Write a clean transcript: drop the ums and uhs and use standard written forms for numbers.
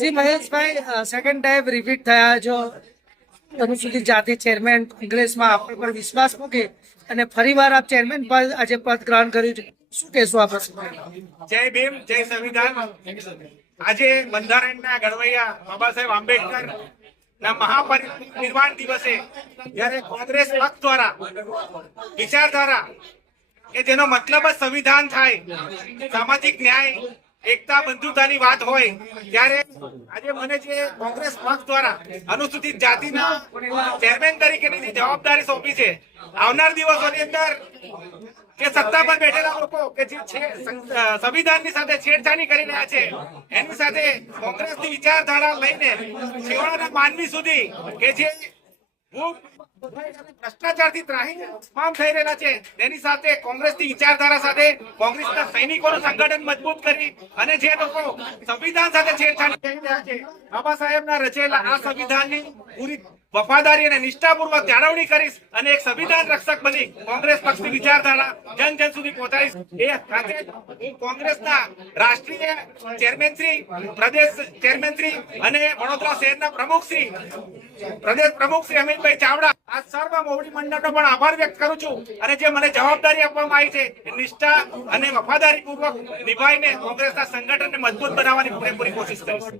જી મહેશભાઈ, second time repeat થયા છો અનુસૂચિત જાતિ ચેરમેન કોંગ્રેસમાં આપણા પર વિશ્વાસ મૂકી અને ફરીવાર આપ ચેરમેન પદ આજે પદ ગ્રહણ કર્યું છે, શું કહેશો આ પ્રસંગે? જય ભીમ, જય સંવિધાન. આજે બંધારણના ઘડવૈયા બાબા સાહેબ આંબેડકર ના મહાપરિનિર્વાણ દિવસે જ્યારે કોંગ્રેસ પક્ષ દ્વારા વિચારધારા કે જેનો મતલબ જ સંવિધાન થાય, સામાજિક ન્યાય, એકતા, બંધુતાની વાત હોય, ત્યારે આજે મને જે કોંગ્રેસ પક્ષ દ્વારા અનુસૂચિત જાતિના ચેરમેન તરીકેની જે જવાબદારી સોંપી છે, આવનાર દિવસોની અંદર જે સત્તા પર બેઠેલા લોકો કે જે સંવિધાનની સાથે છેડછાણી કરી રહ્યા છે, એની સાથે કોંગ્રેસની વિચારધારા લઈને છેવાડાના માનવી સુધી કે જે ભ્રષ્ટાચારથી ત્રાહિમામ થઈ રહેલા છે, તેની સાથે કોંગ્રેસની વિચારધારા સાથે કોંગ્રેસના સૈનિકોનું સંગઠન મજબૂત કરી અને જે લોકો સંવિધાન સાથે છેડછાણી કરી રહ્યા છે, બાબા સાહેબના રચેલા આ સંવિધાનની પૂરી વફાદારી અને નિષ્ઠાપૂર્વક જાળવણી કરીશ અને એક સંવિધાન રક્ષક બની કોંગ્રેસ પક્ષની વિચારધારા જન જન સુધી પહોંચાડીશ. એ સાથે કોંગ્રેસના રાષ્ટ્રીય ચેરમેનશ્રી, પ્રદેશ ચેરમેનશ્રી અને વડોદરા શહેરના પ્રમુખશ્રી, પ્રદેશ પ્રમુખશ્રી અમિતભાઈ ચાવડા, આ સર્વ મોવડી મંડળનો પણ આભાર વ્યક્ત કરું છું અને જે મને જવાબદારી આપવામાં આવી છે એ નિષ્ઠા અને વફાદારી પૂર્વક નિભાવીને કોંગ્રેસના સંગઠનને મજબૂત બનાવવાની પૂરેપૂરી કોશિશ કરીશ.